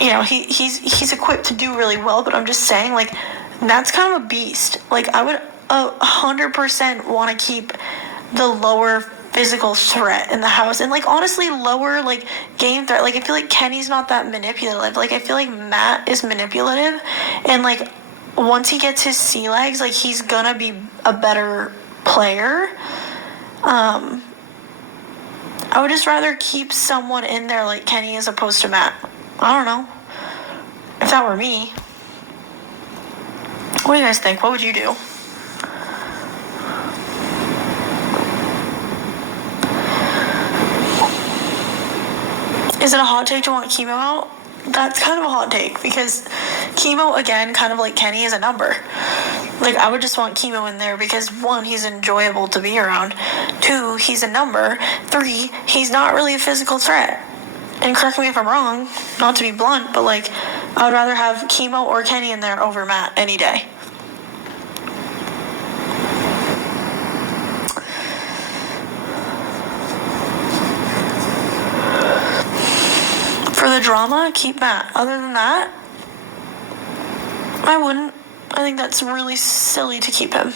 he's equipped to do really well. But I'm just saying, like, that's kind of a beast. Like, I would 100% want to keep the lower physical threat in the house, and like honestly lower like game threat. Like, I feel like Kenny's not that manipulative. Like, I feel like Matt is manipulative, and like once he gets his sea legs, like he's gonna be a better player. I would just rather keep someone in there like Kenny as opposed to Matt. I don't know. If that were me. What do you guys think? What would you do? Is it a hot take to want Chemo out? That's kind of a hot take, because Chemo, again, kind of like Kenny, is a number. Like, I would just want Chemo in there because, 1, he's enjoyable to be around. 2, he's a number. 3, he's not really a physical threat. And correct me if I'm wrong, not to be blunt, but like, I would rather have Chemo or Kenny in there over Matt any day. For the drama, keep Matt. Other than that, I wouldn't. I think that's really silly to keep him.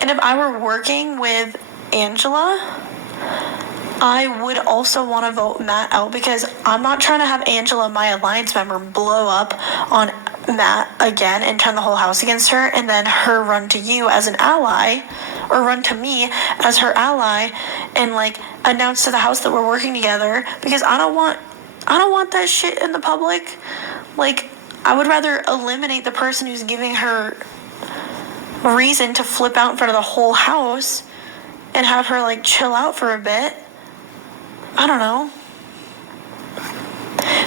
And if I were working with Angela, I would also want to vote Matt out, because I'm not trying to have Angela, my alliance member, blow up on Matt again and turn the whole house against her, and then her run to you as an ally, or run to me as her ally, and like announce to the house that we're working together, because I don't want that shit in the public. Like, I would rather eliminate the person who's giving her reason to flip out in front of the whole house and have her like chill out for a bit. I don't know.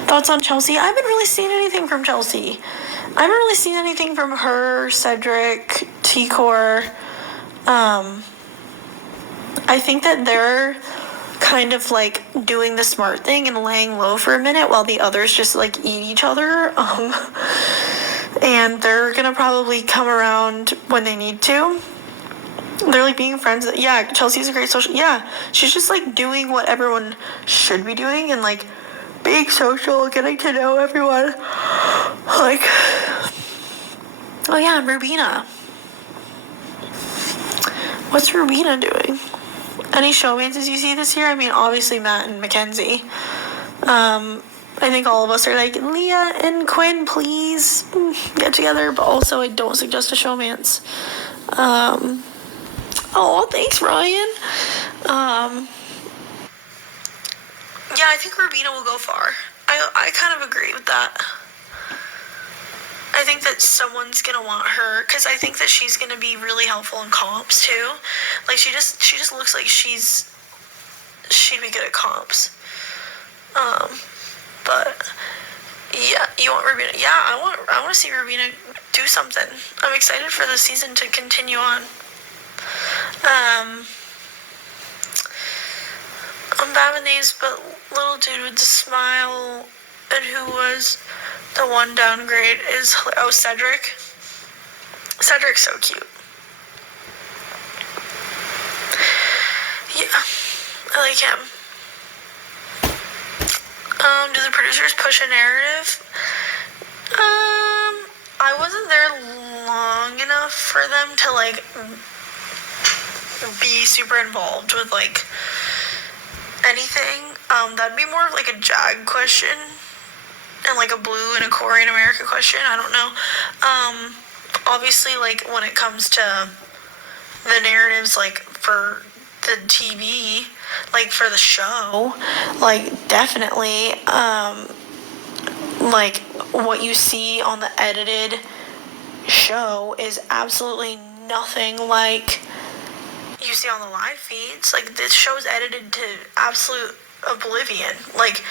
Thoughts on Chelsea? I haven't really seen anything from Chelsea. I haven't really seen anything from her, Cedric, T-Core. I think that they're kind of like doing the smart thing and laying low for a minute while the others just like eat each other. And they're gonna probably come around when they need to. They're like being friends. Yeah, Chelsea's a great social. Yeah, she's just like doing what everyone should be doing, and like being social, getting to know everyone. Like, oh yeah, and Rubina. What's Rubina doing? Any showmances you see this year? I mean, obviously Matt and Mackenzie. I think all of us are like, Leah and Quinn, please get together. But also, I don't suggest a showmance. Oh, thanks, Ryan. Yeah, I think Rubina will go far. I kind of agree with that. I think that someone's gonna want her, because I think that she's gonna be really helpful in comps too. Like, she just looks like she'd be good at comps. But yeah, you want Rubina? Yeah, I want to see Rubina do something. I'm excited for the season to continue on. I'm bad with names, but little dude with the smile and who was the one downgrade is Cedric. Cedric's so cute. Yeah, I like him. Do the producers push a narrative? I wasn't there long enough for them to like be super involved with like anything. That'd be more of like a Jag question and like a Blue and a Corey in America question. I don't know. Obviously, like when it comes to the narratives, like for the TV, like for the show, like definitely, like what you see on the edited show is absolutely nothing like you see on the live feeds. Like, this show's edited to absolute oblivion. Like,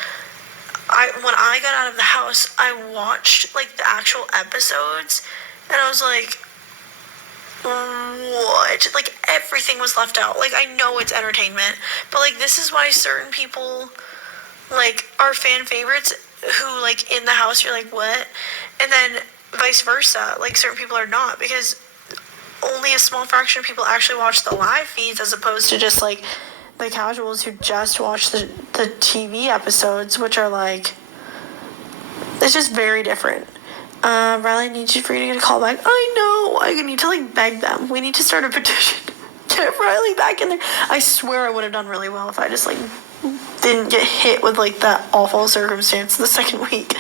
when I got out of the house, I watched like the actual episodes, and I was like, what? Like, everything was left out. Like, I know it's entertainment, but like, this is why certain people like are fan favorites who like in the house you're like, what? And then vice versa, like certain people are not, because only a small fraction of people actually watch the live feeds as opposed to just like the casuals who just watch the TV episodes, which are like, it's just very different. Reilly, I need you for you to get a call back. I know. I need to like beg them. We need to start a petition. Get Reilly back in there. I swear I would have done really well if I just like didn't get hit with like that awful circumstance the second week.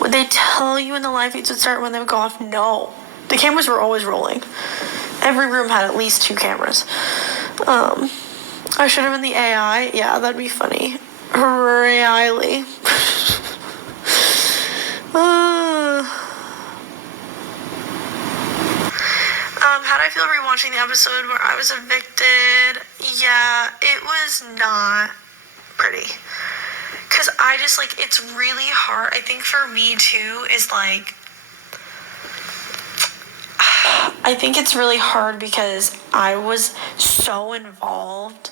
Would they tell you when the live feeds would start when they would go off? No. The cameras were always rolling. Every room had at least 2 cameras. I should have been the AI. Yeah, that'd be funny. Reilly. How did I feel rewatching the episode where I was evicted? Yeah, it was not pretty. Because I just, like, it's really hard. I think for me, too, is, like, I think it's really hard because I was so involved.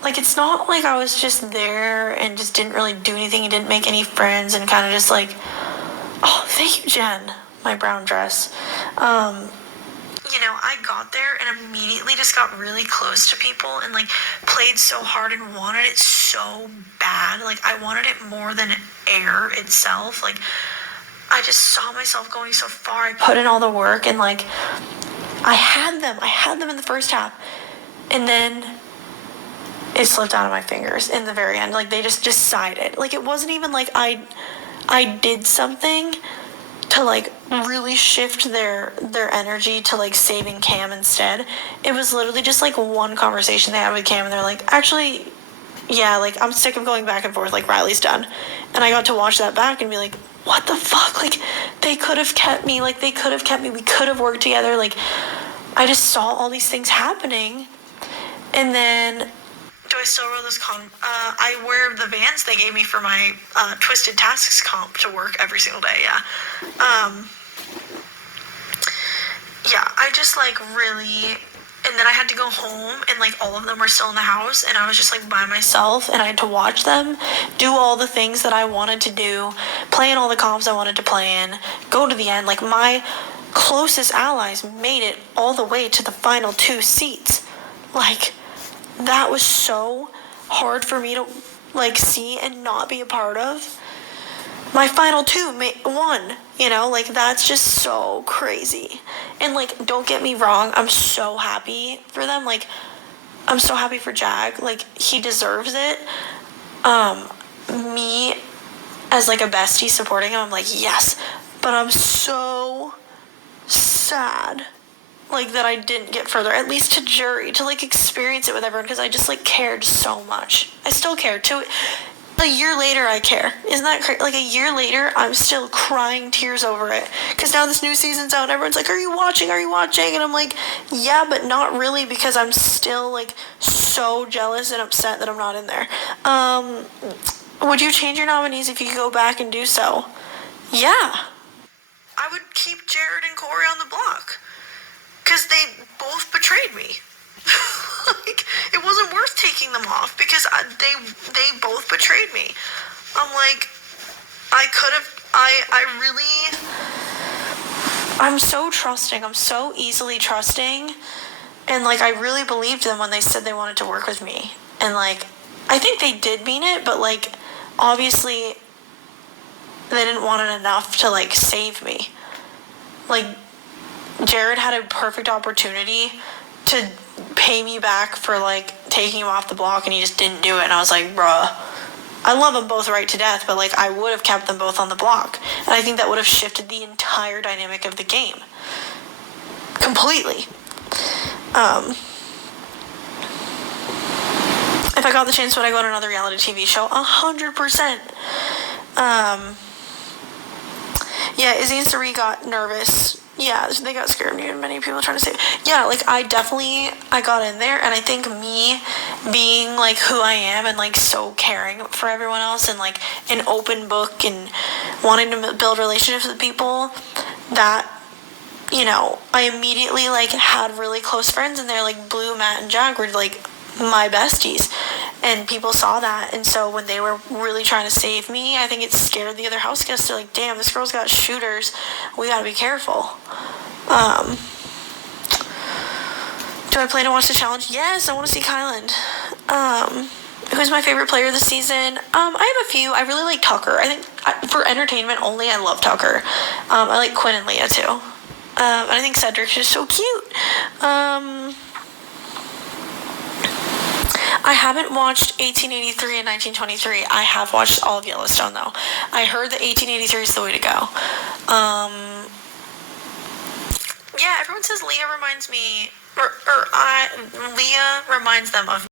Like, it's not like I was just there and just didn't really do anything and didn't make any friends and kind of just, like, oh, thank you, Jen, my brown dress. You know, I got there and immediately just got really close to people and like played so hard and wanted it so bad. Like, I wanted it more than air itself. Like, I just saw myself going so far. I put in all the work and like I had them in the first half, and then it slipped out of my fingers in the very end. Like, they just decided. Like, it wasn't even like I did something to like really shift their energy to like saving Cam instead. It was literally just like one conversation they had with Cam, and they're like, actually, yeah, like, I'm sick of going back and forth, like, Reilly's done. And I got to watch that back and be like, what the fuck? Like, they could have kept me. Like, we could have worked together. Like, I just saw all these things happening. And then, do I still roll this I wear the Vans they gave me for my Twisted Tasks comp to work every single day, yeah. Yeah, I just, like, really, and then I had to go home, and, like, all of them were still in the house, and I was just, like, by myself, and I had to watch them do all the things that I wanted to do, play in all the comps I wanted to play in, go to the end. Like, my closest allies made it all the way to the final 2 seats. Like, that was so hard for me to, like, see and not be a part of. My final 2 won, you know, like, that's just so crazy. And, like, don't get me wrong, I'm so happy for them. Like, I'm so happy for Jag. Like, he deserves it. Me, as, like, a bestie supporting him, I'm like, yes. But I'm so sad, like, that I didn't get further, at least to jury, to, like, experience it with everyone, because I just, like, cared so much. I still care. A year later, I care. Isn't that crazy? Like, a year later, I'm still crying tears over it. Because now this new season's out, and everyone's like, are you watching? And I'm like, yeah, but not really, because I'm still, like, so jealous and upset that I'm not in there. Would you change your nominees if you could go back and do so? Yeah. I would keep Jared and Corey on the block. Because they both betrayed me. Like, it wasn't worth taking them off because they both betrayed me. I'm like, I'm so trusting. I'm so easily trusting. And, like, I really believed them when they said they wanted to work with me. And, like, I think they did mean it, but, like, obviously they didn't want it enough to, like, save me. Like, Jared had a perfect opportunity to pay me back for, like, taking him off the block, and he just didn't do it. And I was like, bruh, I love them both right to death, but, like, I would have kept them both on the block. And I think that would have shifted the entire dynamic of the game. Completely. If I got the chance, would I go on another reality TV show? 100%. Yeah, Izzy and Sari got nervous. Yeah, they got scared of me and many people trying to say, yeah, like I got in there, and I think me being like who I am and like so caring for everyone else and like an open book and wanting to build relationships with people, that, you know, I immediately like had really close friends, and they're like Blue, Matt, and Jack were like my besties, and people saw that. And so when they were really trying to save me, I think it scared the other house guests. They're like, damn, this girl's got shooters, we gotta be careful. Do I plan to watch the challenge? Yes, I want to see Kylan. Who's my favorite player this season? I have a few. I really like Tucker. I think for entertainment only, I love Tucker. I like Quinn and Leah too. And I think Cedric's just so cute. I haven't watched 1883 and 1923. I have watched all of Yellowstone though. I heard that 1883 is the way to go. Yeah, everyone says Leah reminds me, Leah reminds them of